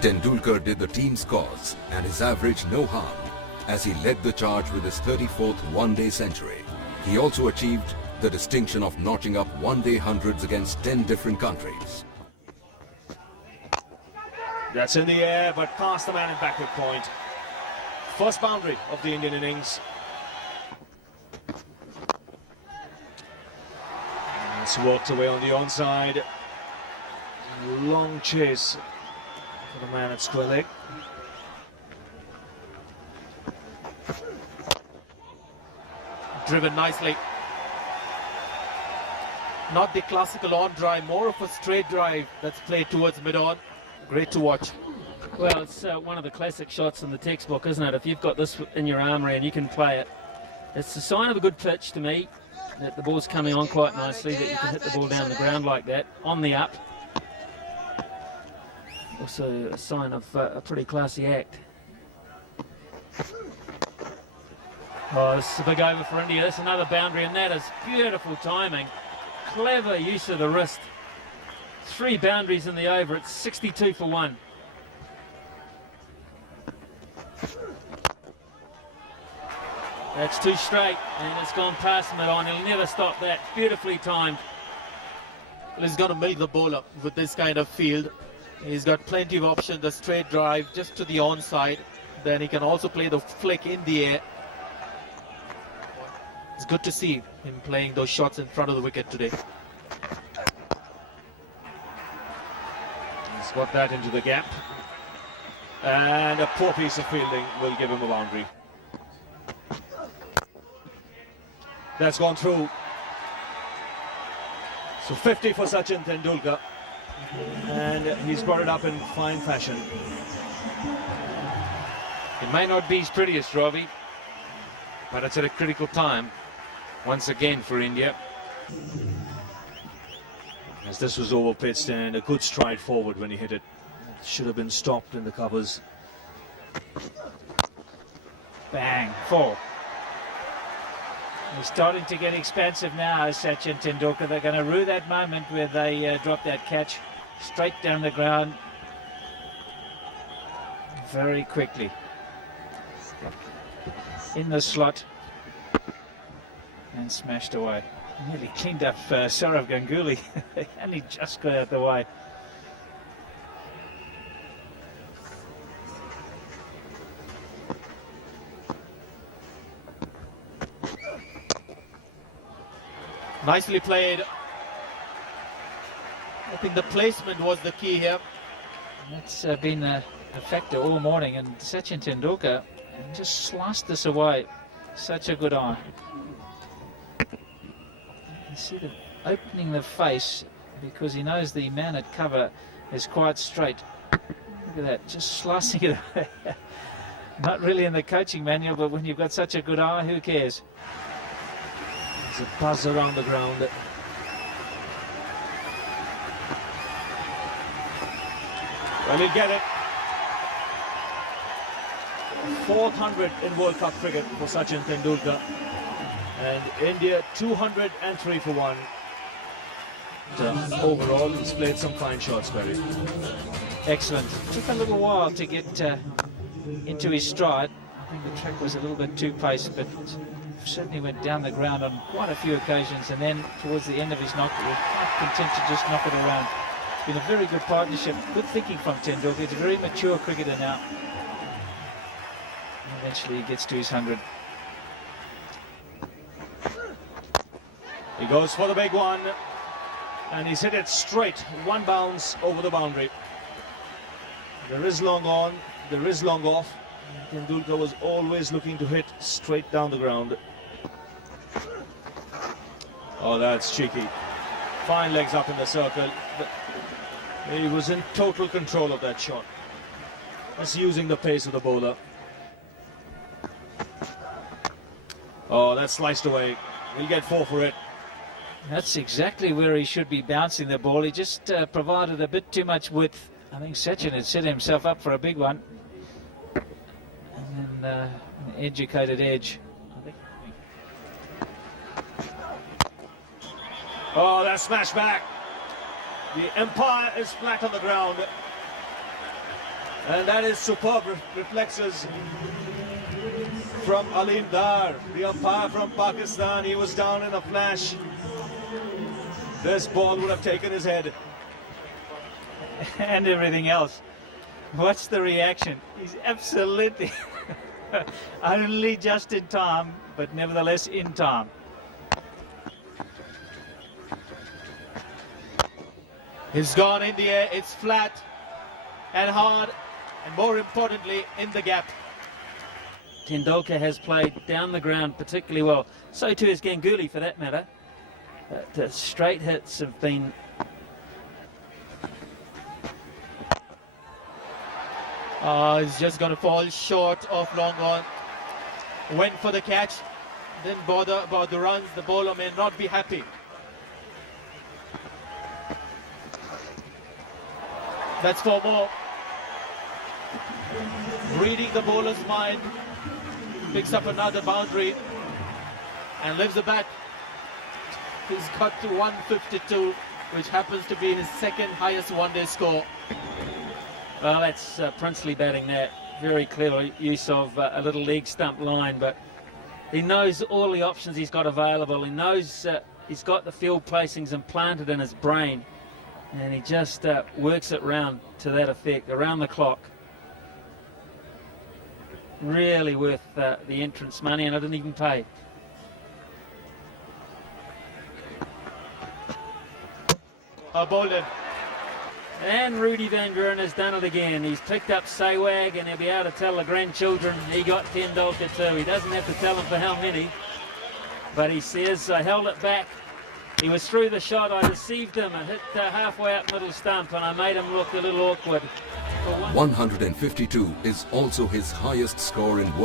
Tendulkar did the team's cause and his average no harm as he led the charge with his 34th one-day century. He also achieved the distinction of notching up one-day hundreds against 10 different countries. That's in the air, but past the man in backward point. First boundary of the Indian innings. It's walked away on the onside. Long chase for the man at square leg. Driven nicely. Not the classical on drive, more of a straight drive that's played towards mid-on. Great to watch. Well, it's one of the classic shots in the textbook, isn't it? If you've got this in your armoury and you can play it, it's a sign of a good pitch to me, that the ball's coming on quite nicely, that you can hit the ball down the ground like that, on the up. Also a sign of a pretty classy act. Oh, this is a big over for India. That's another boundary, and that is beautiful timing. Clever use of the wrist. 3 boundaries in the over. It's 62 for 1. That's too straight, and it's gone past mid-on. He'll never stop that. Beautifully timed. Well, he's going to milk the bowler with this kind of field. He's got plenty of options. The straight drive just to the onside. Then he can also play the flick in the air. It's good to see him playing those shots in front of the wicket today. He's got that into the gap. And a poor piece of fielding will give him a boundary. That's gone through. So 50 for Sachin Tendulkar. And he's brought it up in fine fashion. It might not be his prettiest, Robbie, but it's at a critical time once again for India. As this was over pitched, and a good stride forward when he hit it. Should have been stopped in the covers. Bang, 4. He's starting to get expansive now, Sachin Tendulkar. They're going to rue that moment where they drop that catch straight down the ground very quickly. In the slot and smashed away. Nearly cleaned up Sourav Ganguly. And he just got out the way. Nicely played. I think the placement was the key here. That's been a factor all morning, and Sachin Tendulkar just sliced this away. Such a good eye. You see the opening the face because he knows the man at cover is quite straight. Look at that, just slicing it away. Not really in the coaching manual, but when you've got such a good eye, who cares? There's a buzz around the ground. Well, he'll get it. 400 in World Cup cricket for Sachin Tendulkar. And India 203 for 1. Overall, he's played some fine shots, Barry. Excellent. Took a little while to get into his stride. I think the track was a little bit too paced, but certainly went down the ground on quite a few occasions, and then towards the end of his knock, he was quite content to just knock it around. It's been a very good partnership, good thinking from Tendulkar. He's a very mature cricketer now. And eventually he gets to his 100. He goes for the big one, and he's hit it straight, 1 bounce over the boundary. There is long on, there is long off. Tendulkar was always looking to hit straight down the ground. Oh, that's cheeky. Fine legs up in the circle. But he was in total control of that shot. Just using the pace of the bowler. Oh, that's sliced away. He'll get 4 for it. That's exactly where he should be bouncing the ball. He just provided a bit too much width. I think Sachin had set himself up for a big one. And then an educated edge. Oh, that smash back. The umpire is flat on the ground. And that is superb reflexes from Alim Dar, the umpire from Pakistan. He was down in a flash. This ball would have taken his head. And everything else. What's the reaction? He's absolutely only just in time, but nevertheless in time. It's gone in the air, it's flat and hard, and more importantly, in the gap. Tendulkar has played down the ground particularly well. So too is Ganguly, for that matter. The straight hits have been... It's just going to fall short of long on. Went for the catch, didn't bother about the runs. The bowler may not be happy. That's 4 more. Reading the bowler's mind, picks up another boundary and lifts the bat. He's got to 152, which happens to be his second highest one-day score. Well, that's Princely batting that. Very clever use of a little leg stump line, but he knows all the options he's got available. He knows he's got the field placings implanted in his brain, and he just works it round to that effect, around the clock. Really worth the entrance money, and I didn't even pay. Bowled in. And Rudy Van Buren has done it again. He's picked up Sehwag, and he'll be able to tell the grandchildren he got Tendulkar too. He doesn't have to tell them for how many, but he says, I held it back. He was through the shot. I deceived him. I hit halfway up middle stump, and I made him look a little awkward. 152 is also his highest score in World